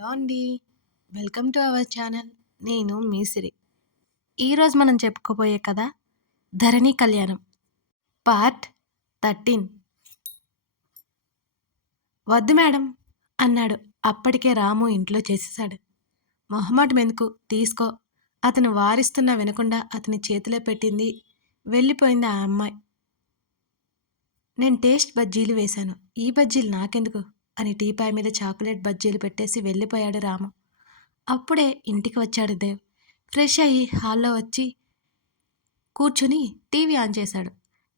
Hello అండి. Welcome to our channel. నేను మీ సిరి. ఈరోజు మనం చెప్పుకోబోయే కథ 'ధరణి కళ్యాణం' పార్ట్ 13. వద్దు మేడం అన్నాడు. అప్పటికే రాము ఇంట్లో చేసేశాడు. మొహమాటం ఎందుకు, తీసుకో. అతను వారిస్తున్నా వినకుండా అతని చేతిలో పెట్టింది. వెళ్ళిపోయింది ఆ అమ్మాయి. నేను టేస్ట్ బజ్జీలు వేశాను. ఈ బజ్జీలు నాకెందుకు అని టీపాయ్ మీద చాక్లెట్ బజ్జీలు పెట్టేసి వెళ్ళిపోయాడు రాము. అప్పుడే ఇంటికి వచ్చాడు దేవ్. ఫ్రెష్ అయ్యి హాల్లో వచ్చి కూర్చుని టీవీ ఆన్ చేశాడు.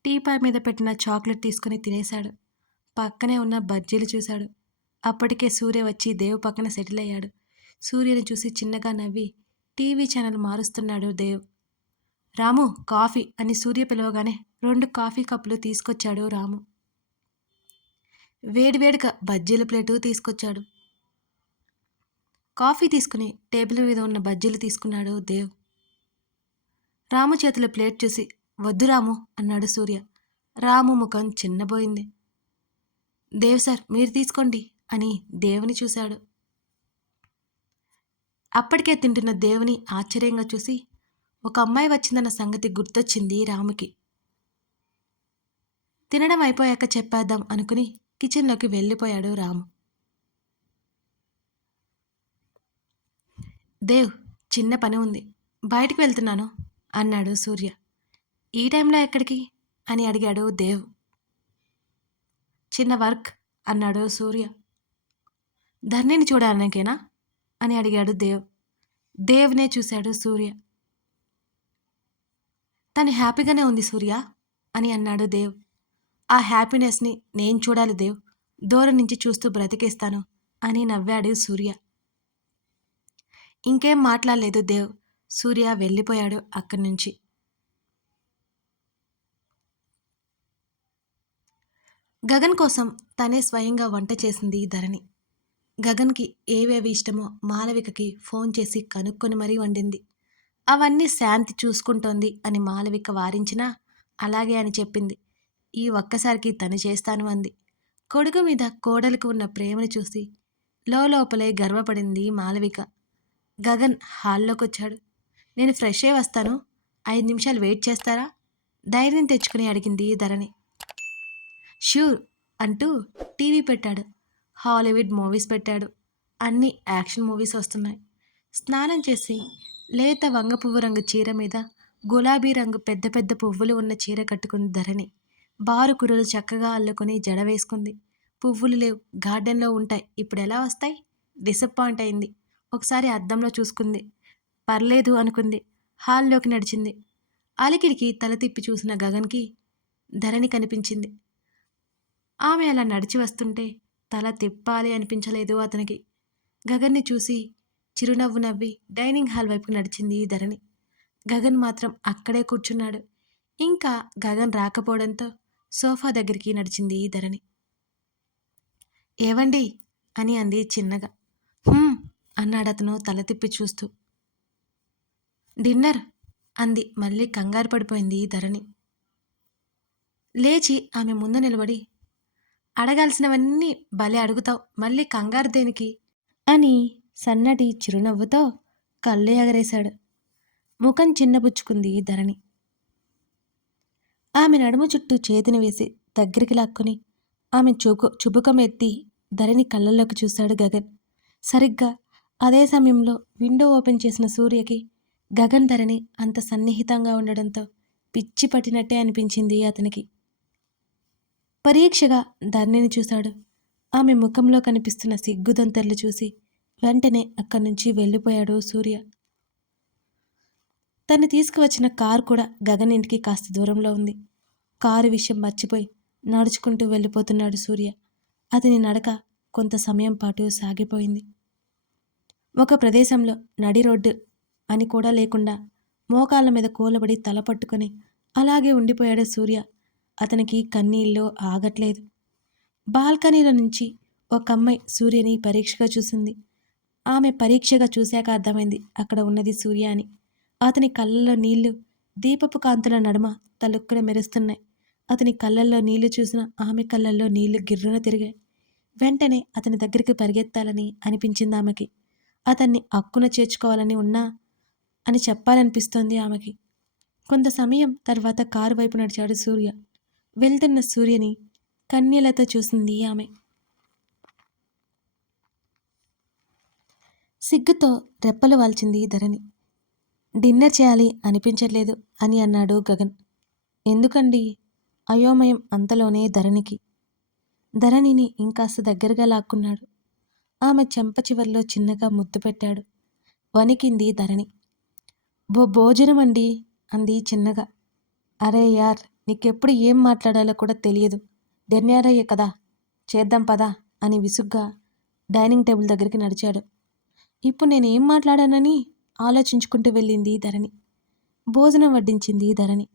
టీపాయ్ మీద పెట్టిన చాక్లెట్ తీసుకుని తినేశాడు. పక్కనే ఉన్న బజ్జీలు చూశాడు. అప్పటికే సూర్య వచ్చి దేవ్ పక్కన సెటిల్ అయ్యాడు. సూర్యని చూసి చిన్నగా నవ్వి టీవీ ఛానల్ మారుస్తున్నాడు దేవ్. రాము, కాఫీ అని సూర్య పిలవగానే 2 కాఫీ కప్పులు తీసుకొచ్చాడు రాము. వేడివేడిగా బజ్జీల ప్లేటు తీసుకొచ్చాడు. కాఫీ తీసుకుని టేబుల్ మీద ఉన్న బజ్జీలు తీసుకున్నాడు దేవ్. రాము చేతిలో ప్లేట్ చూసి వద్దు రాము అన్నాడు సూర్య. రాము ముఖం చిన్నబోయింది. దేవ్ సార్, మీరు తీసుకోండి అని దేవుని చూశాడు. అప్పటికే తింటున్న దేవుని ఆశ్చర్యంగా చూసి ఒక అమ్మాయి వచ్చిందన్న సంగతి గుర్తొచ్చింది రాముకి. తినడం అయిపోయాక చెప్పేద్దాం అనుకుని కిచెన్లోకి వెళ్ళిపోయాడు రాము. దేవ్, చిన్న పని ఉంది, బయటికి వెళ్తున్నాను అన్నాడు సూర్య. ఈ టైంలో ఎక్కడికి అని అడిగాడు దేవ్. చిన్న వర్క్ అన్నాడు సూర్య. ధరణిని చూడడానికేనా అని అడిగాడు దేవ్. దేవ్నే చూశాడు సూర్య. తను హ్యాపీగానే ఉంది సూర్య అని అన్నాడు దేవ్. ఆ హ్యాపీనెస్ని నేను చూడాలి దేవ్, దూరం నుంచి చూస్తూ బ్రతికేస్తాను అని నవ్వాడు సూర్య. ఇంకేం మాట్లాడలేదు దేవ్. సూర్య వెళ్ళిపోయాడు అక్కడి నుంచి. గగన్ కోసం తనే స్వయంగా వంట చేసింది ధరణి. గగన్కి ఏవేవి ఇష్టమో మాలవికకి ఫోన్ చేసి కనుక్కొని మరీ వండింది. అవన్నీ శాంతి చూసుకుంటోంది అని మాలవిక వారించినా అలాగే అని చెప్పింది. ఈ ఒక్కసారికి తను చేస్తాను అంది. కొడుకు మీద కోడలికి ఉన్న ప్రేమను చూసి లోపలే గర్వపడింది మాలవిక. గగన్ హాల్లోకొచ్చాడు. నేను ఫ్రెష్ అయి వస్తాను, 5 నిమిషాలు వెయిట్ చేస్తారా ధైర్యం తెచ్చుకుని అడిగింది ధరణి. ష్యూర్ అంటూ టీవీ పెట్టాడు. హాలీవుడ్ మూవీస్ పెట్టాడు. అన్ని యాక్షన్ మూవీస్ వస్తున్నాయి. స్నానం చేసి లేత వంగ పువ్వు రంగు చీర మీద గులాబీ రంగు పెద్ద పెద్ద పువ్వులు ఉన్న చీర కట్టుకుంది ధరణి. బారు కురులు చక్కగా అల్లుకొని జడ వేసుకుంది. పువ్వులు లేవు, గార్డెన్లో ఉంటాయి, ఇప్పుడు ఎలా వస్తాయి? డిసప్పాయింట్ అయింది. ఒకసారి అద్దంలో చూసుకుంది. పర్లేదు అనుకుంది. హాల్లోకి నడిచింది. అలికిడికి తల తిప్పి చూసిన గగన్కి ధరణి కనిపించింది. ఆమె అలా నడిచి వస్తుంటే తల తిప్పాలి అనిపించలేదు అతనికి. గగన్ని చూసి చిరునవ్వు నవ్వి డైనింగ్ హాల్ వైపుకు నడిచింది ధరణి. గగన్ మాత్రం అక్కడే కూర్చున్నాడు. ఇంకా గగన్ రాకపోవడంతో సోఫా దగ్గరికి నడిచింది ధరణి. ఏవండి అని అంది చిన్నగా. అన్నాడతను తల తిప్పి చూస్తూ. డిన్నర్ అంది మళ్ళీ కంగారు పడిపోయింది ధరణి. లేచి ఆమె ముందు నిలబడి అడగాల్సినవన్నీ భలే అడుగుతావు, మళ్ళీ కంగారు దేనికి అని సన్నటి చిరునవ్వుతో కళ్ళు ఎగరేశాడు. ముఖం చిన్నబుచ్చుకుంది ధరణి. ఆమె నడుము చుట్టూ చేతిని వేసి దగ్గరికి లాక్కుని ఆమె చుబుకం ఎత్తి ధరణి కళ్ళల్లోకి చూశాడు గగన్. సరిగ్గా అదే సమయంలో విండో ఓపెన్ చేసిన సూర్యకి గగన్ ధరణి అంత సన్నిహితంగా ఉండడంతో పిచ్చి పట్టినట్టే అనిపించింది అతనికి. పరీక్షగా ధరణిని చూశాడు. ఆమె ముఖంలో కనిపిస్తున్న సిగ్గుదంతర్లు చూసి వెంటనే అక్కడి నుంచి వెళ్ళిపోయాడు సూర్య. తను తీసుకువచ్చిన కారు కూడా గగన్ ఇంటికి కాస్త దూరంలో ఉంది. కారు విషయం మర్చిపోయి నడుచుకుంటూ వెళ్ళిపోతున్నాడు సూర్య. అతని నడక కొంత సమయం పాటు సాగిపోయింది. ఒక ప్రదేశంలో నడి రోడ్డు అని కూడా లేకుండా మోకాళ్ళ మీద కూలబడి తల పట్టుకొని అలాగే ఉండిపోయాడు సూర్య. అతనికి కన్నీళ్ళు ఆగట్లేదు. బాల్కనీలో నుంచి ఒక అమ్మాయి సూర్యని పరీక్షగా చూసింది. ఆమె పరీక్షగా చూశాక అర్థమైంది అక్కడ ఉన్నది సూర్య అని. అతని కళ్ళల్లో నీళ్లు దీపపు కాంతుల నడుమ తలుక్కున మెరుస్తున్నాయి. అతని కళ్ళల్లో నీళ్లు చూసిన ఆమె కళ్ళల్లో నీళ్లు గిర్రున తిరిగాయి. వెంటనే అతని దగ్గరికి పరిగెత్తాలని అనిపించింది ఆమెకి. అతన్ని అక్కున చేర్చుకోవాలని ఉన్నా అని చెప్పాలనిపిస్తోంది ఆమెకి. కొంత సమయం తర్వాత కారు వైపు నడిచాడు సూర్య. వెళ్తున్న సూర్యని కన్నీళ్లతో చూసింది ఆమె. సిగ్గుతో రెప్పలు వాల్చింది ధరణి. డిన్నర్ చేయాలి అనిపించట్లేదు అని అన్నాడు గగన్. ఎందుకండి? అయోమయం అంతలోనే ధరణికి. ధరణిని ఇంకాస్త దగ్గరగా లాక్కున్నాడు. ఆమె చెంప చివర్లో చిన్నగా ముద్దు పెట్టాడు. వణికింది ధరణి. భోజనం అండి అంది చిన్నగా. అరే యార్, నీకెప్పుడు ఏం మాట్లాడాలో కూడా తెలియదు. డిన్నర్ అయ్యే కదా, చేద్దాం పదా అని విసుగ్గా డైనింగ్ టేబుల్ దగ్గరికి నడిచాడు. ఇప్పుడు నేనేం మాట్లాడానని ఆలోచించుకుంటూ వెళ్ళింది ధరణి. భోజనం వడ్డించింది ధరణి.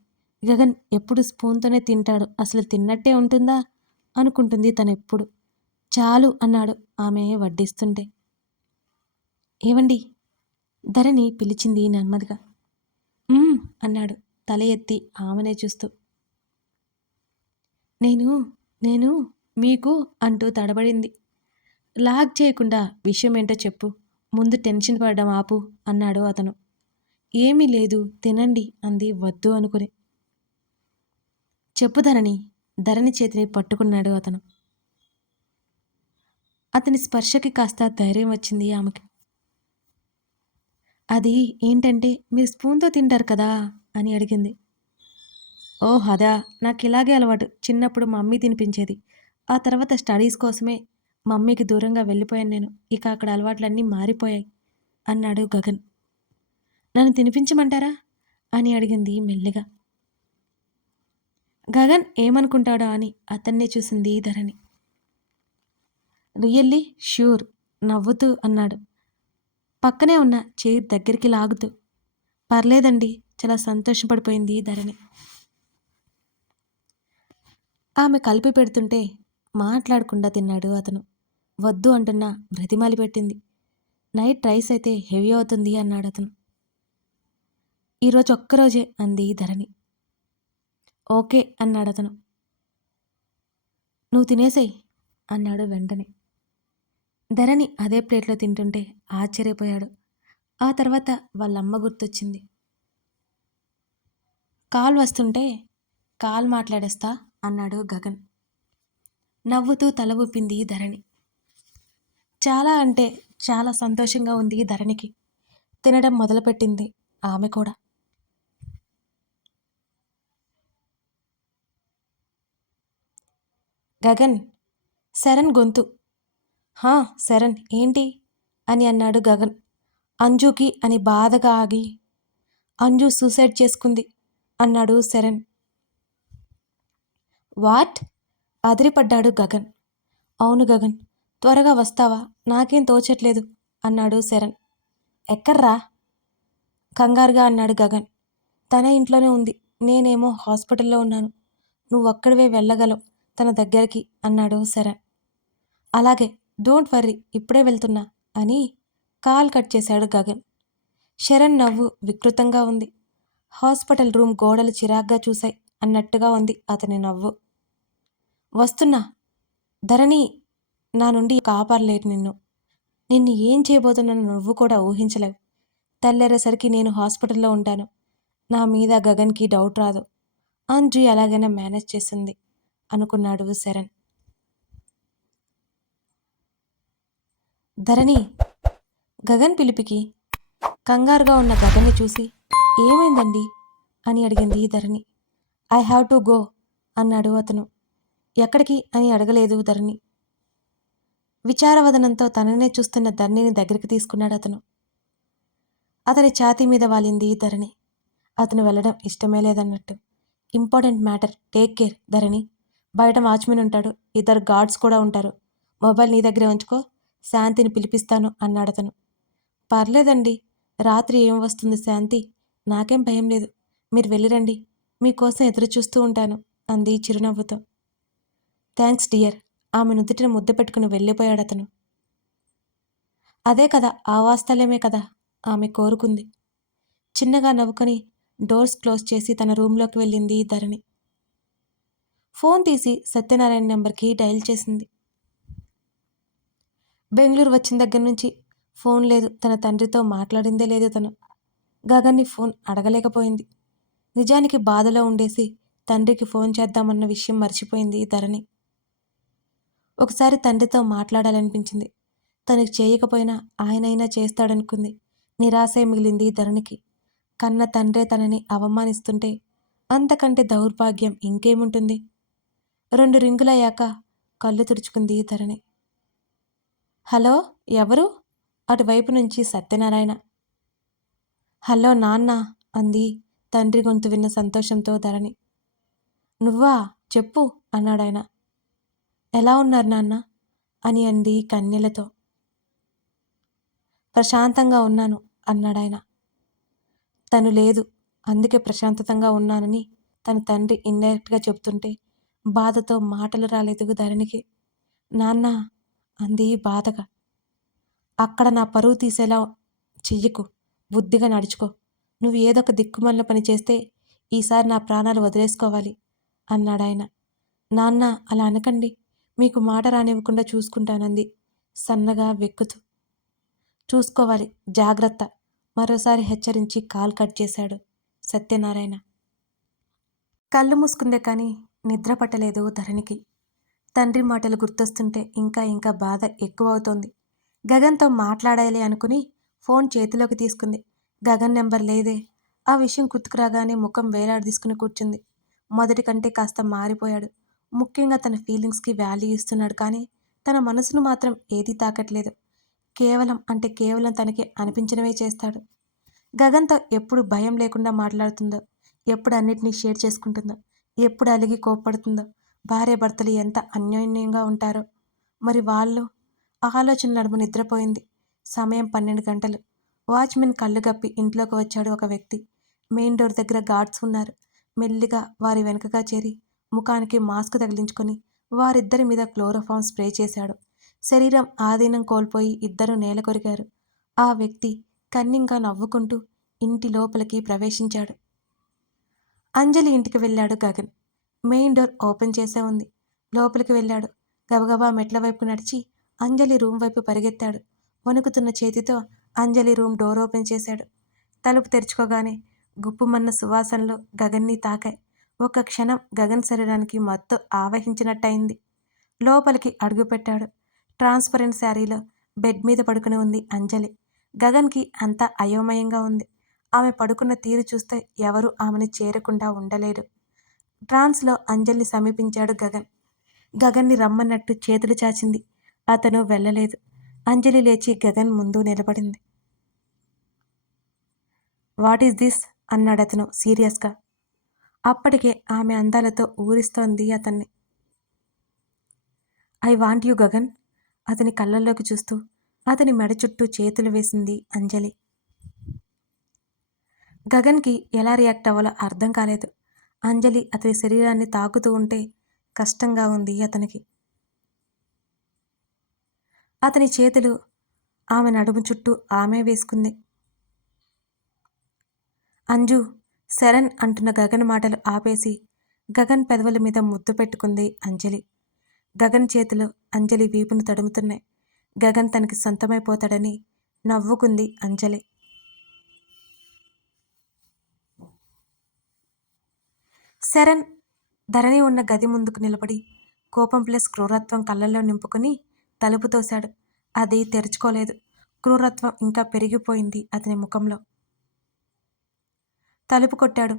గగన్ ఎప్పుడు స్పూన్తోనే తింటాడు, అసలు తిన్నట్టే ఉంటుందా అనుకుంటుంది తనెప్పుడు. చాలు అన్నాడు ఆమె వడ్డిస్తుంటే. ఏవండి? ధరణి పిలిచింది నెమ్మదిగా. అన్నాడు తల ఎత్తి ఆమెనే చూస్తూ. నేను నేను మీకు అంటూ తడబడింది. లాగ్ చేయకుండా విషయం ఏంటో చెప్పు, ముందు టెన్షన్ పడడం ఆపు అన్నాడు అతను. ఏమీ లేదు, తినండి అంది వద్దు అనుకుని. చెప్పు ధరణి. ధరణి చేతిని పట్టుకున్నాడు అతను. అతని స్పర్శకి కాస్త ధైర్యం వచ్చింది ఆమెకి. అది ఏంటంటే మీరు స్పూన్తో తింటారు కదా అని అడిగింది. ఓహ్ అదా, నాకు ఇలాగే అలవాటు. చిన్నప్పుడు మమ్మీ తినిపించేది. ఆ తర్వాత స్టడీస్ కోసమే మమ్మీకి దూరంగా వెళ్ళిపోయాను నేను. ఇక అక్కడ అలవాట్లన్నీ మారిపోయాయి అన్నాడు గగన్. నన్ను తినిపించమంటారా అని అడిగింది మెల్లిగా. గగన్ ఏమనుకుంటాడో అని అతన్నే చూసింది ధరణి. రియల్లీ ష్యూర్ నవ్వుతూ అన్నాడు, పక్కనే ఉన్న చైర్ దగ్గరికి లాగుతూ. పర్లేదండి, చాలా సంతోషపడిపోయింది ధరణి. ఆమె కలిపి పెడుతుంటే మాట్లాడకుండా తిన్నాడు అతను. వద్దు అంటున్నా బ్రతిమాలి పెట్టింది. నైట్ రైస్ అయితే హెవీ అవుతుంది అన్నాడు అతను. ఈరోజు ఒక్కరోజే అంది ధరణి. ఓకే అన్నాడు అతను. నువ్వు తినేసేయ్ అన్నాడు వెంటనే. ధరణి అదే ప్లేట్లో తింటుంటే ఆశ్చర్యపోయాడు. ఆ తర్వాత వాళ్ళమ్మ గుర్తొచ్చింది. కాల్ వస్తుంటే కాల్ మాట్లాడేస్తా అన్నాడు గగన్. నవ్వుతూ తల ఊపింది ధరణి. చాలా అంటే చాలా సంతోషంగా ఉంది ధరణికి. తినడం మొదలుపెట్టింది ఆమె కూడా. గగన్. శరణ్ గొంతు. హా శరణ్, ఏంటి అని అన్నాడు గగన్. అంజుకి అని బాధగా ఆగి. అంజు సూసైడ్ చేసుకుంది అన్నాడు శరణ్. వాట్? అదిరిపడ్డాడు గగన్. అవును గగన్, త్వరగా వస్తావా, నాకేం తోచట్లేదు అన్నాడు శరణ్. ఎక్కర్రా కంగారుగా అన్నాడు గగన్. తన ఇంట్లోనే ఉంది, నేనేమో హాస్పిటల్లో ఉన్నాను. నువ్వొక్కడివే వెళ్ళగలవు తన దగ్గరికి అన్నాడు శరణ్. అలాగే, డోంట్ వర్రీ, ఇప్పుడే వెళ్తున్నా అని కాల్ కట్ చేశాడు గగన్. శరణ్ నవ్వు వికృతంగా ఉంది. హాస్పిటల్ రూమ్ గోడలు చిరాగ్గా చూశాయి అన్నట్టుగా ఉంది అతని నవ్వు. వస్తున్నా ధరణి, నా నుండి కాపాడలేరు నిన్ను. నిన్ను ఏం చేయబోతున్నాను నువ్వు కూడా ఊహించలేవు. తెల్లేరేసరికి నేను హాస్పిటల్లో ఉంటాను. నా మీద గగన్కి డౌట్ రాదు. అంజు ఎలాగైనా మేనేజ్ చేసింది అనుకున్నాడు శరణ్. ధరణి. గగన్ పిలిపికి కంగారుగా ఉన్న గగన్ని చూసి ఏమైందండి అని అడిగింది ధరణి. ఐ హ్యావ్ టు గో అన్నాడు అతను. ఎక్కడికి అని అడగలేదు ధరణి. విచారవదనంతో తననే చూస్తున్న ధరణిని దగ్గరికి తీసుకున్నాడు అతను. అతని ఛాతీ మీద వాలింది ధరణి. అతను వెళ్ళడం ఇష్టమే లేదన్నట్టు. ఇంపార్టెంట్ మ్యాటర్, టేక్ కేర్ ధరణి. బయట వాచ్మెన్ ఉంటాడు, ఇద్దరు గార్డ్స్ కూడా ఉంటారు. మొబైల్ నీ దగ్గరే ఉంచుకో, శాంతిని పిలిపిస్తాను అన్నాడు అతను. పర్లేదండి, రాత్రి ఏం వస్తుంది శాంతి, నాకేం భయం లేదు. మీరు వెళ్ళిరండి, మీకోసం ఎదురు చూస్తూ ఉంటాను అంది చిరునవ్వుతో. Thanks dear. ఆమె నుదుటిన ముద్ద పెట్టుకుని వెళ్ళిపోయాడతను. అదే కదా, ఆ వాస్తల్యమే కదా ఆమె కోరుకుంది. చిన్నగా నవ్వుకొని డోర్స్ క్లోజ్ చేసి తన రూంలోకి వెళ్ళింది ధరణి. ఫోన్ తీసి సత్యనారాయణ నెంబర్కి డయల్ చేసింది. బెంగుళూరు వచ్చిన దగ్గర నుంచి ఫోన్ లేదు. తన తండ్రితో మాట్లాడిందే లేదు తను. గగన్‌ని ఫోన్ అడగలేకపోయింది. నిజానికి బాధలో ఉండేసి తండ్రికి ఫోన్ చేద్దామన్న విషయం మర్చిపోయింది ధరణి. ఒకసారి తండ్రితో మాట్లాడాలనిపించింది. తనకి చేయకపోయినా ఆయనైనా చేస్తాడనుకుంది. నిరాశే మిగిలింది ధరణికి. కన్న తండ్రే తనని అవమానిస్తుంటే అంతకంటే దౌర్భాగ్యం ఇంకేముంటుంది? 2 రింగులయ్యాక కళ్ళు తుడుచుకుంది ధరణి. హలో! ఎవరు? అటువైపు నుంచి సత్యనారాయణ. హలో నాన్నా అంది తండ్రి గొంతు విన్న సంతోషంతో ధరణి. నువ్వా? చెప్పు అన్నాడాయన. ఎలా ఉన్నారు నాన్న? అని అంది కన్నెలతో. ప్రశాంతంగా ఉన్నాను అన్నాడాయన. తను లేదు, అందుకే ప్రశాంతంగా ఉన్నానని తన తండ్రి ఇండైరెక్ట్గా చెబుతుంటే బాధతో మాటలు రాలేదు ధరణికి. నాన్నా అంది బాధగా. అక్కడ నా పరువు తీసేలా చెయ్యకు, బుద్ధిగా నడుచుకో. నువ్వు ఏదొక దిక్కుమాలిన పని చేస్తే ఈసారి నా ప్రాణాలు వదిలేసుకోవాలి అన్నాడాయన. నాన్న అలా అనకండి, మీకు మాట రానివ్వకుండా చూసుకుంటానంది సన్నగా వెక్కుతూ. చూసుకోవాలి, జాగ్రత్త మరోసారి హెచ్చరించి కాల్ కట్ చేశాడు సత్యనారాయణ. కళ్ళు మూసుకుందే కానీ నిద్ర పట్టలేదు ధరణికి. తండ్రి మాటలు గుర్తొస్తుంటే ఇంకా ఇంకా బాధ ఎక్కువవుతోంది. గగన్తో మాట్లాడాలి అనుకుని ఫోన్ చేతిలోకి తీసుకుంది. గగన్ నెంబర్ లేదే. ఆ విషయం గుర్తుకురాగానే ముఖం వేలాడదీసుకుని కూర్చుంది. మొదటి కంటే కాస్త మారిపోయాడు. ముఖ్యంగా తన ఫీలింగ్స్కి వాల్యూ ఇస్తున్నాడు, కానీ తన మనసును మాత్రం ఏదీ తాకట్లేదు. కేవలం అంటే కేవలం తనకి అనిపించినవే చేస్తాడు. గగన్తో ఎప్పుడు భయం లేకుండా మాట్లాడుతుందో, ఎప్పుడు అన్నిటినీ షేర్ చేసుకుంటుందో, ఎప్పుడు అలిగి కోప్పడుతుందో. భార్యాభర్తలు ఎంత అన్యోన్యంగా ఉంటారో. మరి వాళ్ళు? ఆలోచన నడుము నిద్రపోయింది. సమయం 12 గంటలు. వాచ్మెన్ కళ్ళు గప్పి ఇంట్లోకి వచ్చాడు ఒక వ్యక్తి. మెయిన్ డోర్ దగ్గర గార్డ్స్ ఉన్నారు. మెల్లిగా వారి వెనుకగా చేరి ముఖానికి మాస్క్ తగిలించుకొని వారిద్దరి మీద క్లోరోఫామ్ స్ప్రే చేశాడు. శరీరం ఆధీనం కోల్పోయి ఇద్దరూ నేల కొరిగారు. ఆ వ్యక్తి కన్నింగా నవ్వుకుంటూ ఇంటి లోపలికి ప్రవేశించాడు. అంజలి ఇంటికి వెళ్ళాడు గగన్. మెయిన్ డోర్ ఓపెన్ చేసే ఉంది. లోపలికి వెళ్ళాడు. గబగబా మెట్ల వైపు నడిచి అంజలి రూమ్ వైపు పరిగెత్తాడు. వణుకుతున్న చేతితో అంజలి రూమ్ డోర్ ఓపెన్ చేశాడు. తలుపు తెరుచుకోగానే గుప్పుమన్న సువాసనలు గగన్ని తాకాయి. ఒక్క క్షణం గగన్ శరీరానికి మత్తు ఆవహించినట్టయింది. లోపలికి అడుగుపెట్టాడు. ట్రాన్స్పరెంట్ శారీలో బెడ్ మీద పడుకుని ఉంది అంజలి. గగన్కి అంతా అయోమయంగా ఉంది. ఆమె పడుకున్న తీరు చూస్తే ఎవరూ ఆమెను చేరకుండా ఉండలేరు. ట్రాన్స్లో అంజలిని సమీపించాడు గగన్. గగన్ని రమ్మన్నట్టు చేతులు చాచింది. అతను వెళ్ళలేదు. అంజలి లేచి గగన్ ముందు నిలబడింది. వాట్ ఈస్ దిస్ అన్నాడతను సీరియస్గా. అప్పటికే ఆమె అందాలతో ఊరిస్తోంది అతన్ని. I want you Gagan. అతని కళ్ళల్లోకి చూస్తూ అతని మెడ చుట్టూ చేతులు వేసింది అంజలి. గగన్కి ఎలా రియాక్ట్ అవ్వాలో అర్థం కాలేదు. అంజలి అతని శరీరాన్ని తాకుతూ ఉంటే కష్టంగా ఉంది అతనికి. అతని చేతులు ఆమె నడుము చుట్టూ ఆమె వేసుకుంది. అంజు, శరణ్ అంటున్న గగన్ మాటలు ఆపేసి గగన్ పెదవుల మీద ముద్దు పెట్టుకుంది అంజలి. గగన్ చేతులు అంజలి వీపును తడుముతున్నాయి. గగన్ తనకి సొంతమైపోతాడని నవ్వుకుంది అంజలి. శరణ్ ధరణి ఉన్న గది ముందుకు నిలబడి కోపం ప్లస్ క్రూరత్వం కళ్ళల్లో నింపుకొని తలుపు తోశాడు. అది తెరుచుకోలేదు. క్రూరత్వం ఇంకా పెరిగిపోయింది అతని ముఖంలో. తలుపు కొట్టాడు.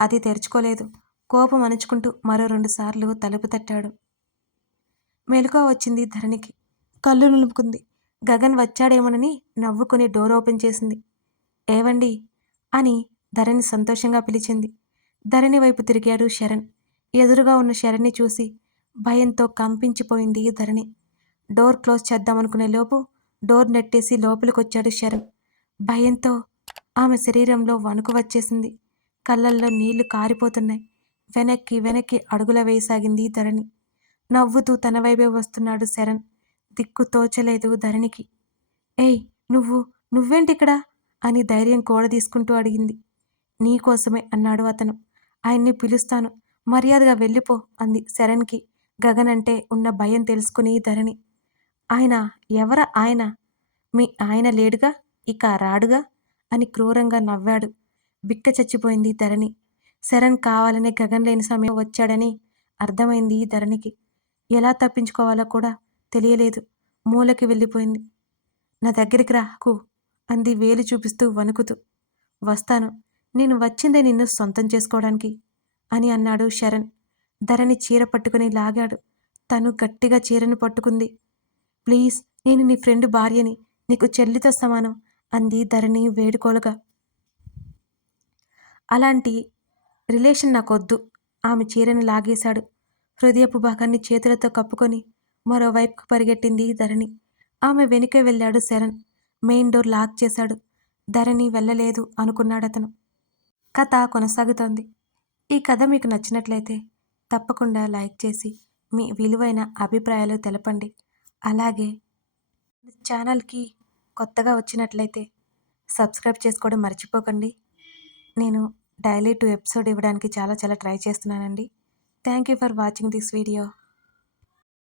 అది తెరుచుకోలేదు. కోపం అణుచుకుంటూ మరో 2 సార్లు తలుపు తట్టాడు. మెలకువ వచ్చింది ధరణికి. కళ్ళు నులుపుకుంది. గగన్ వచ్చాడేమోనని నవ్వుకుని డోర్ ఓపెన్ చేసింది. ఏవండి అని ధరణి సంతోషంగా పిలిచింది. ధరణి వైపు తిరిగాడు శరణ్. ఎదురుగా ఉన్న శరణ్ని చూసి భయంతో కంపించిపోయింది ధరణి. డోర్ క్లోజ్ చేద్దామనుకునే లోపు డోర్ నెట్టేసి లోపలికొచ్చాడు శరణ్. భయంతో ఆమె శరీరంలో వణుకు వచ్చేసింది. కళ్ళల్లో నీళ్లు కారిపోతున్నాయి. వెనక్కి వెనక్కి అడుగుల వేయసాగింది ధరణి. నవ్వుతూ తన వైపే వస్తున్నాడు శరణ్. దిక్కు తోచలేదు ధరణికి. ఏయ్, నువ్వేంటిక్కడ అని ధైర్యం కూడదీసుకుంటూ అడిగింది. నీకోసమే అన్నాడు అతను. ఆయన్ని పిలుస్తాను, మర్యాదగా వెళ్ళిపో అంది శరణ్కి గగన్ అంటే ఉన్న భయం తెలుసుకుని ధరణి. ఆయన ఎవర ఆయన? మీ ఆయన లేడుగా, ఇక రాడుగా అని క్రూరంగా నవ్వాడు. బిక్క చచ్చిపోయింది ధరణి. శరణ్ కావాలనే గగన్ లేని సమయం వచ్చాడని అర్థమైంది ధరణికి. ఎలా తప్పించుకోవాలో కూడా తెలియలేదు. మూలకి వెళ్ళిపోయింది. నా దగ్గరికి రాకు అంది వేలు చూపిస్తూ వణుకుతూ. వస్తాను. నేను వచ్చిందే నిన్ను సొంతం చేసుకోవడానికి అని అన్నాడు శరణ్. ధరణి చీర పట్టుకుని లాగాడు. తను గట్టిగా చీరను పట్టుకుంది. ప్లీజ్, నేను నీ ఫ్రెండ్ భార్యని, నీకు చెల్లితో సమానం అంది ధరణి వేడుకోలుగా. అలాంటి రిలేషన్ నాకొద్దు. ఆమె చీరని లాగేశాడు. హృదయపు భాగాన్ని చేతులతో కప్పుకొని మరోవైపుకు పరిగెట్టింది ధరణి. ఆమె వెనుకే వెళ్ళాడు శరణ్. మెయిన్ డోర్ లాక్ చేశాడు. ధరణి వెళ్ళలేదు అనుకున్నాడతను. కథ కొనసాగుతోంది. ఈ కథ మీకు నచ్చినట్లయితే తప్పకుండా లైక్ చేసి మీ విలువైన అభిప్రాయాలు తెలపండి. అలాగే ఛానల్కి కొత్తగా వచ్చినట్లయితే సబ్స్క్రైబ్ చేసుకోవడం మర్చిపోకండి. నేను డైలీ 2 ఎపిసోడ్ ఇవ్వడానికి చాలా ట్రై చేస్తున్నానండి. Thank you for watching this video.